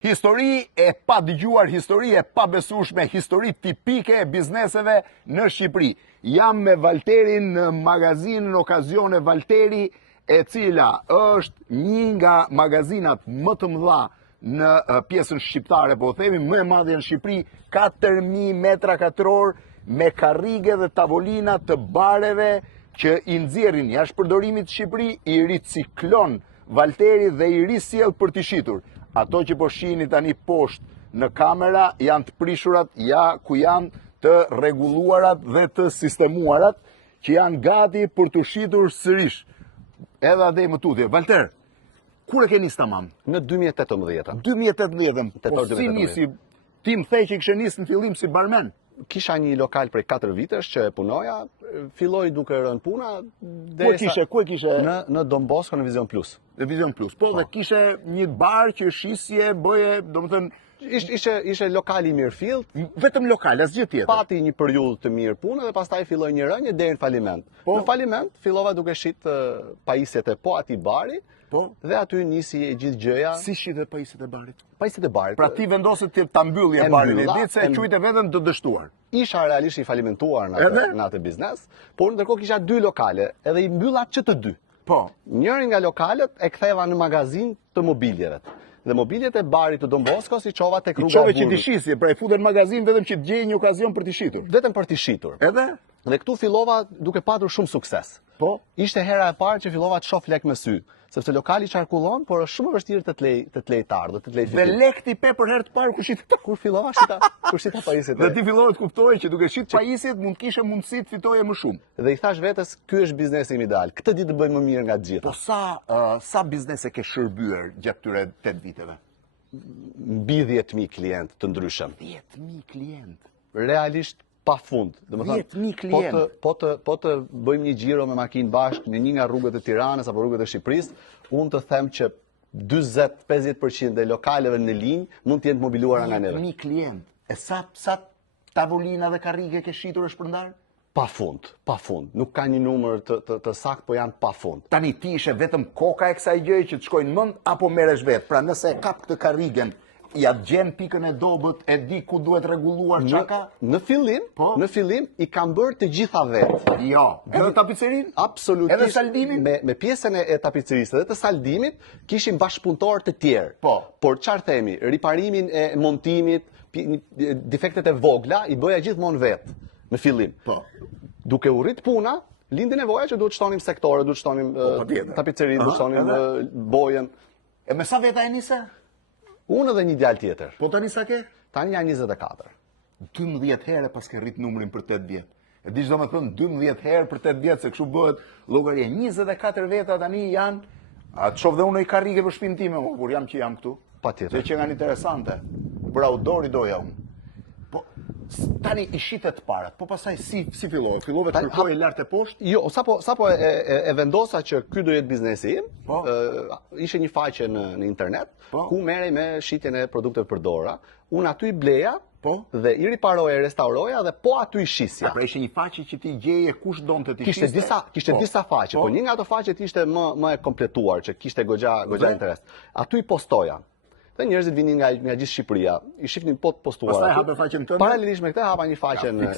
Histori e pa dëgjuar, histori e pa besueshme, histori tipike e bizneseve në Shqipëri. Jam me Valterin në magazinën Okazione Valteri, e cila është një nga magazinat më të mëdha në pjesën shqiptare, po themi më e madhe në Shqipëri, 4.000 metra katror me karrige dhe tavolina të bareve që i nxjerrin jashtë përdorimit të Shqipëri, i riciklon Valteri dhe i risjell për t'i shitur. Ato që po shihni tani poshtë në kamera janë të prishurat, ku janë të rregulluarat dhe të sistemuarat, që janë gati për të shitur sërish. Edhe adej më tutje. Valter, kur e ke nis tamam? Në 2018. 2018. Po si nisi? Ti më the që kishe nis në fillim si barmen. Kisha një lokal prej 4 vitesh që e punoja, filloi duke rënë puna. Ku e kishe? Në Don Bosco në Vision Plus. Në Vision Plus. Po, dhe kishe një bar që shisje, bëje, domethënë Ishte lokali i mirë fillt. Vetëm lokal, asgjë tjetër. Pati një periudhë të mirë punë dhe pastaj filloi një rënje deri në faliment. Në faliment fillova duke shit pajisjet e atij bari. Po. Dhe aty nisi e gjithë gjëja. Si shitet pajisjet e barit? Pajisjet e barit. Pra ti vendoset ta mbyllje barin e ditë se quajtë vetëm të dështuar. Isha realisht i falimentuar në atë biznes, por ndërkohë kisha 2 lokale, edhe i mbylla që të 2. Po. Njërin nga lokalet e ktheva në magazin të mobiljeve. Dhe mobiljet e barit të Don Bosco si çova tek rruga e Burgut. Çove që ti shisje, pra e futen në magazin vetëm që të gjej një okazion për t'i shitur. Vetëm për t'i shitur. Edhe? Dhe këtu fillova duke patur shumë sukses. Po. Ishte hera e parë që fillova të shoh lek me sy, sepse lokali qarkullon, por është shumë e vështirë të të lej tardhë, të të lej fitim. Dhe lek ti pe për herë të parë kur fillova shita pajisjet. Dhe ti fillove të kuptoje që duke shit pajisjet mund të kishe mundësi të fitoje më shumë. Dhe i thash vetes, ky është biznesi im ideal. Këtë ditë bëj më mirë nga të gjitha. Po sa biznese ke shërbyer gjatë këtyre 8 viteve? Mbi 10.000 klientë të ndryshëm. 10.000 klientë. Realisht pa fund. 10.000 klientë. Po të bëjmë një xhiro me makinë bashkë në një nga rrugët e Tiranës apo rrugët e Shqipërisë, unë të them që 40-50% e lokaleve në linjë mund të jenë mobiluara nga neve. 10.000 klientë. E sa tavolina dhe karrige ke shitur e shpërndar? Pa fund. Nuk ka një numër të saktë, po janë pa fund. Tani ti ishe vetëm koka e kësaj gjëje që të shkojnë mend apo merresh vetë? Pra nëse e kap këtë karrigen, ja gjen pikën e dobët, e di ku duhet rregulluar çaka? Në fillim i kam bërë të gjitha vetë. Jo, edhe tapicerin? Absolutisht. Edhe saldimin? Me pjesën e tapicerisë dhe të saldimit kishim bashkëpunëtor të tjerë. Po. Por çfarë themi, riparimin e montimit, defektet e vogla i bëja gjithmonë vetë në fillim. Po. Duke u rrit puna, lindi nevoja që duhet shtonim sektore, duhet shtonim tapicerinë, duhet shtonim bojën. E me sa veta e nise? Unë dhe një djalë tjetër. Po tani sa ke? Tani janë 24. 12 herë pas ke rrit numrin për 8 vjet. E di çdo më thon 12 herë për 8 vjet se kështu bëhet llogaria. 24 veta tani janë. A të shoh dhe unë i karrige për shtëpinë time, kur jam që jam këtu. Patjetër. Që janë interesante. Për outdoor i doja unë. Po tani i shitet parat, po pastaj si fillove? Fillove të kërkoje lart e poshtë? Jo, sapo e vendosa që ky do jetë biznesi im, Po. Ishte një faqe në internet, Po. ku merrej me shitjen e produkteve përdorura. Unë aty i bleja, Po. dhe i riparoja, restauroja dhe po aty i shisja. Pra ishte një faqe që ti gjeje kush donte ti Kishte shiste? disa faqe, Po. po një nga ato faqet ishte më e kompletuar, që kishte goxha interes. Aty i postoja. Dhe njerëzit vinin nga gjithë Shqipëria, i shifnin po të postuar. Pastaj hape faqen tënde? Paralelisht me këtë hapa një faqe në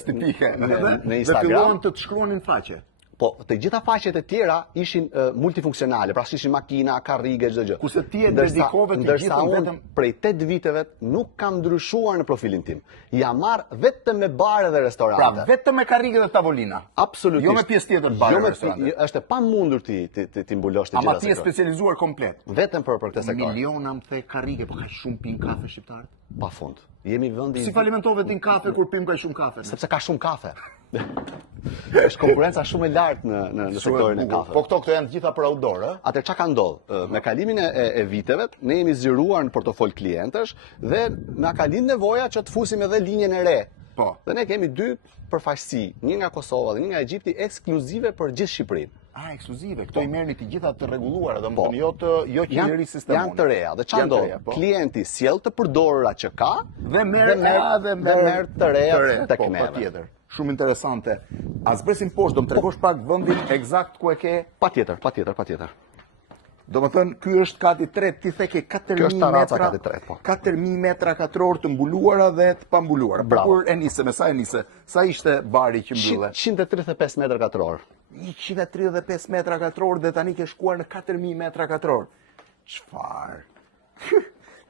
Dhe Instagram. filluan të shkruanin faqe. Po, të gjitha faqet e tjera ishin multifunksionale, pra ishin makina, karrige, çdo gjë. Kurse ti e dedikove të gjithën vetëm prej 8 viteve nuk kam ndryshuar në profilin tim. Ja marr vetëm me bare dhe restorante. Pra vetëm me karrige dhe tavolina. Absolutisht. Jo me pjesë tjetër të bare dhe restorante. Është e pamundur ti mbulosh të gjitha. Ama ti je specializuar komplet. Vetëm për këtë sektor. Miliona më the karrige, po ka shumë pin kafe shqiptarët. Pafund. Jemi vendi. Si falimentove ti në kafe kur pim ka shumë kafe? Sepse ka shumë kafe. Është konkurenca shumë e lartë në sektorin e kafes. Po këto janë të gjitha për outdoor, ë? Atë çka ka ndodhur? Me kalimin e viteve, ne jemi zgjeruar në portofol klientësh dhe na ka lind nevoja që të fusim edhe linjen e re. Po. Dhe ne kemi 2 përfaqësi, një nga Kosova dhe një nga Egjipti, ekskluzive për gjithë Shqipërinë. Ekskluzive. Këto i merrni të gjitha të rregulluara, domethënë jo qeverisë sistemore. Janë të reja. Dhe çfarë ndodh? Klienti sjell të përdorura që ka dhe merr të reja tek ne. Patjetër. Shumë interesante. A zbresim poshtë, do më tregosh pak vendin eksakt ku e ke? Patjetër. Do më thënë, ky është kati 3, ti the ke 4.000 metra, 4.000 metra katror të mbuluara dhe të pambuluara. Bravo. Kur e nise, me sa e nise? Sa ishte bari që mbylle? 135 metra katror. 135 metra katror dhe tani ke shkuar në 4.000 metra katror. Çfarë?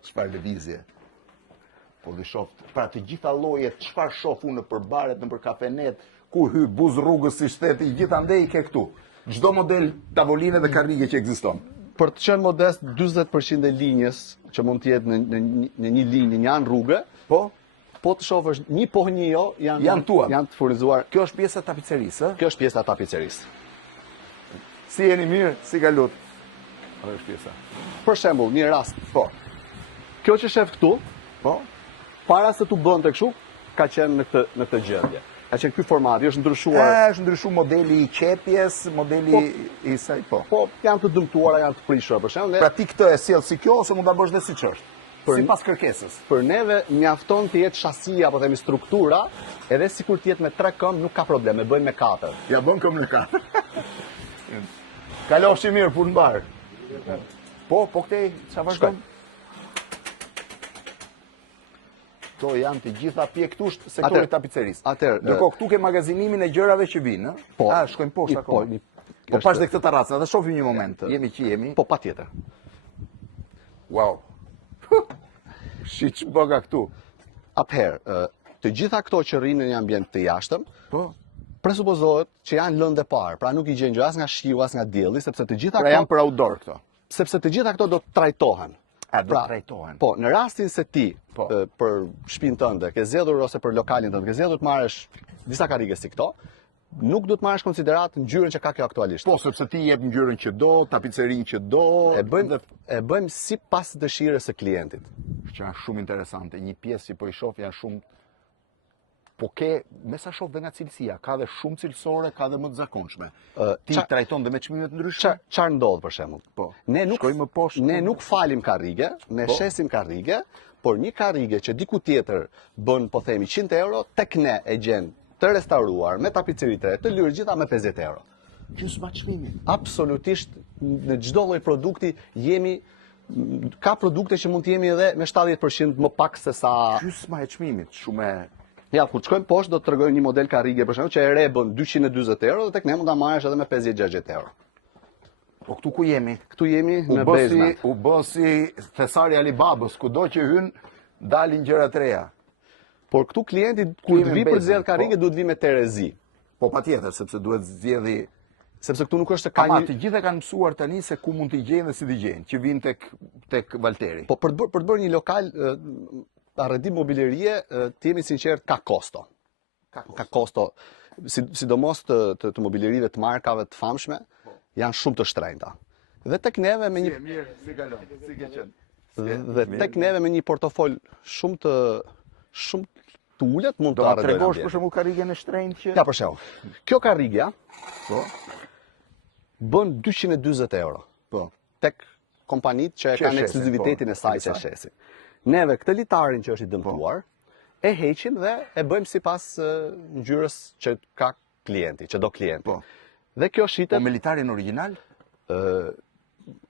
Çfarë lëvizje? Po dhe shoft, pra të gjitha llojet, çfarë shoh unë nëpër baret, nëpër kafenet, ku hy buz rrugës si shteti, gjithandej ke këtu. Çdo model tavoline dhe karrige që ekziston. Për të qenë modest, 40% e linjës që mund të jetë në një linjë, një anë rrugë, po të shohësh një po një jo, janë të furnizuar. Kjo është pjesa e tapicerisë, ë? Kjo është pjesa e tapicerisë. Si jeni mirë, si kalut? Kjo është pjesa. Për shembull, një rast, kjo që shef këtu, para se tu bënte kështu, ka qenë në këtë gjendje. Ka qenë ky formati, është ndryshuar. Është ndryshuar modeli i qepjes, modeli i saj, Po, janë të dëmtuara, janë të prishura, për shembull. Pra ti këtë e sjell si kjo ose mund ta bësh dhe siç është? Sipas kërkesës. Për neve mjafton të jetë shasia, apo themi struktura, edhe sikur të jetë me 3 këmbë nuk ka problem, e bëjmë me 4. Ja bën këmbë në 4. Kalofshi mirë punë mbar. Po këtej çfarë vazhdon? Këto janë të gjitha pjektusht sektorit tapicerisë. Ndërkohë këtu ke magazinimin e gjërave që vinë, ë? Po. Shkojmë poshtë akoma. Po pash dhe këtë terracën, edhe shohim një moment. Jemi që jemi. Po patjetër. Wow. Shiç boga këtu. Atëherë, të gjitha këto që rrinë në një ambient të jashtëm, presupozohet që janë lëndë parë, pra nuk i gjen gjë as nga shiu as nga dielli, sepse të gjitha pra janë për outdoor këto. Sepse të gjitha këto do të trajtohen. Do të trajtohen. Po, në rastin se ti për shtëpinë tënde ke zgjedhur ose për lokalin tënd ke zgjedhur të marrësh disa karrige si këto, nuk do të marrësh konsiderat ngjyrën që ka kjo aktualisht. Po, sepse ti jep ngjyrën që do, tapicerinë që do, e bëjmë sipas dëshirës së klientit. Që janë shumë interesante. Një pjesë që po i shoh janë shumë. Po me sa shoh dhe nga cilësia, ka dhe shumë cilësore, ka dhe më të zakonshme. Ti trajton dhe me çmime të ndryshme? Çfarë ndodh për shembull? Po. Shkojmë më poshtë. Ne nuk falim karrige, ne shesim karrige, por një karrige që diku tjetër bën, po themi 100 euro, tek ne e gjen të restauruar me tapiceri të re, të lyrë gjitha me 50 euro. Gjysma çmimi. Absolutisht në çdo lloj produkti ka produkte që mund të jemi edhe me 70% më pak se sa gjysma e çmimit, shumë Ja, kur të shkojmë poshtë do të tregojmë një model karrige për shembull që e re bën 240 euro dhe tek ne mund ta marrësh edhe me 50-60 euro. Po këtu ku jemi? Këtu jemi në basement. U bësi thesari Alibabës, kudo që hyn dalin gjëra të reja. Por këtu klienti kur të vi për të zgjedhur karrige duhet vi me terezi. Po patjetër, sepse duhet zgjedhë. Sepse këtu nuk është se ka një të gjithë kanë mësuar tani se ku mund t'i gjejnë dhe si t'i gjejnë, që vinë tek Valteri. Po për të bërë një lokal arrendim mobilerie, të jemi sinqert, ka kosto. Ka kosto, sidomos të mobilerive të markave të famshme, janë shumë të shtrenjta. Dhe tek neve me një mirë, si kalon, si ke qenë. Dhe tek neve me një portofol shumë të ulët mund të arredojmë. Do ta tregosh për shembull karrigen e shtrenjtë që Ja, për shembull. Kjo karrige bën 240 euro. Po. Tek kompanitë që kanë ekskluzivitetin e saj që shesin. Neve këtë litarin që është i dëmtuar, e heqim dhe e bëjmë sipas ngjyrës që ka klienti, që do klienti. Po. Dhe kjo shitet. Po me litarin origjinal?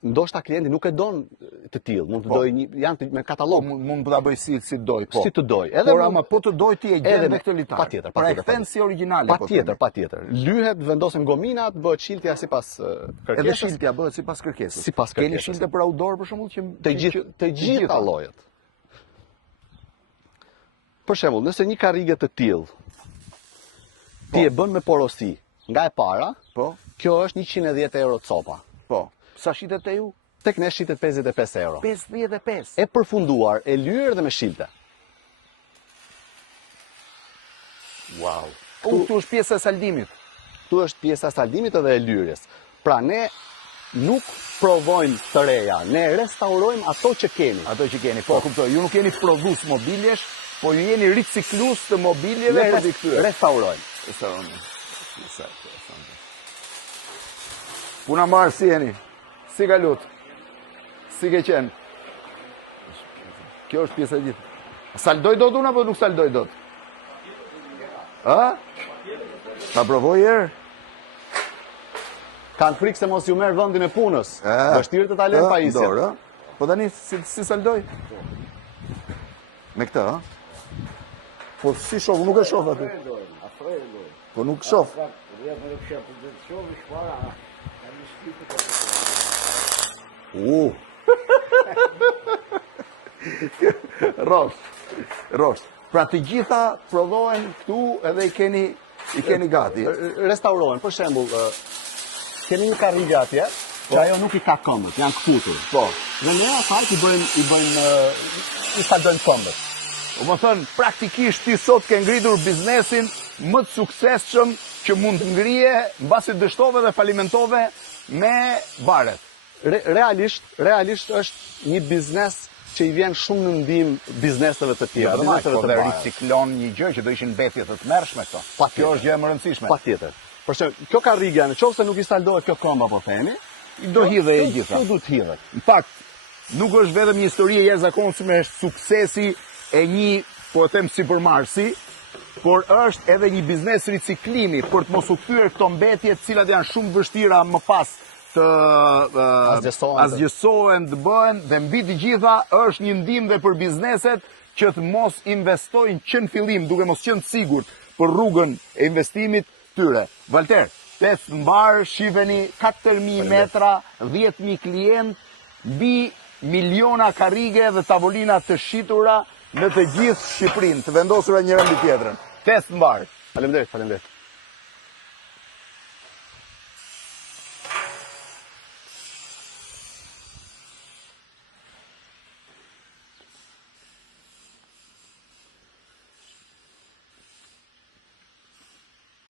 Ndoshta klienti nuk e don të tillë, mund të dojë janë me katalog. Mund ta bëj si doj, po. Si të doj. Por ama po të doj ti e gjen me këtë litar. Patjetër. Pra e kthen si origjinale. Patjetër. Lyhet, vendosen gominat, bëhet shiltja sipas kërkesës. Edhe shiltja bëhet sipas kërkesës. Keni shilte për outdoor për shembull që të gjitha llojet. Për shembull, nëse një karrige të tillë ti e bën me porosi nga e para, kjo është 110 euro copa. Po. Sa shitet te ju? Tek ne shitet 55 euro. 55. E përfunduar, e lyer dhe me shilte. Wow. Këtu është pjesa e saldimit. Këtu është pjesa e saldimit edhe e lyrjes. Pra ne nuk provojmë të reja, ne restaurojmë ato që keni. Ato që keni, po kuptoj. Ju nuk jeni prodhues mobiljesh, po ju jeni riciklues të mobiljeve për t'i kthyer. Restaurojmë. Puna marë si jeni? Si ka lutë? Si ke qenë? Kjo është pjesë e gjithë. Saldoj dot unë apo nuk saldoj dot? A? Ta provoj herë? Kanë frikë se mos ju merr vendin e punës. Vështirë të ta lënë pajisjen. Dorë, po tani si saldoj? Me këtë, ha? Po si shoh, nuk e shoh aty. Po nuk shoh. Rosh. Pra të gjitha prodhohen këtu edhe i keni gati. Restaurohen, për shembull, kemi një karrige atje, që ajo nuk i ka këmbët, janë kputur. Po. Dhe ne asaj i saldojnë këmbët. O më thënë, praktikisht ti sot ke ngritur biznesin më të suksesshëm që mund të ngrije mbasi dështove dhe falimentove me baret. Realisht është një biznes që i vjen shumë në ndihmë bizneseve të tjera, bizneseve të dhe riciklon një gjë që do ishin mbetje të tmerrshme këto. Kjo është gjë e rëndësishme. Patjetër. Për shembull, kjo karrige, nëse nuk i saldohet kjo këmbë apo themi, do hidhe e gjitha. Kjo duhet hidhet. Në fakt, nuk është vetëm një histori e jashtëzakonshme e suksesi e një, po e them sipërmarrësi, por është edhe një biznes riciklimi për të mos u kthyer këto mbetje, të cilat janë shumë vështira më pas të asgjësohen, të bëhen, dhe mbi të gjitha është një ndihmë dhe për bizneset që të mos investojnë që në fillim, duke mos qenë sigurt për rrugën e investimit tyre. Valter, 5 mbar, shifeni 4.000 metra, 10.000 klient, mbi miliona karrige dhe tavolina të shitura në të gjithë Shqipërinë, të vendosura njëra mbi tjetrën. 5 mbar. Faleminderit.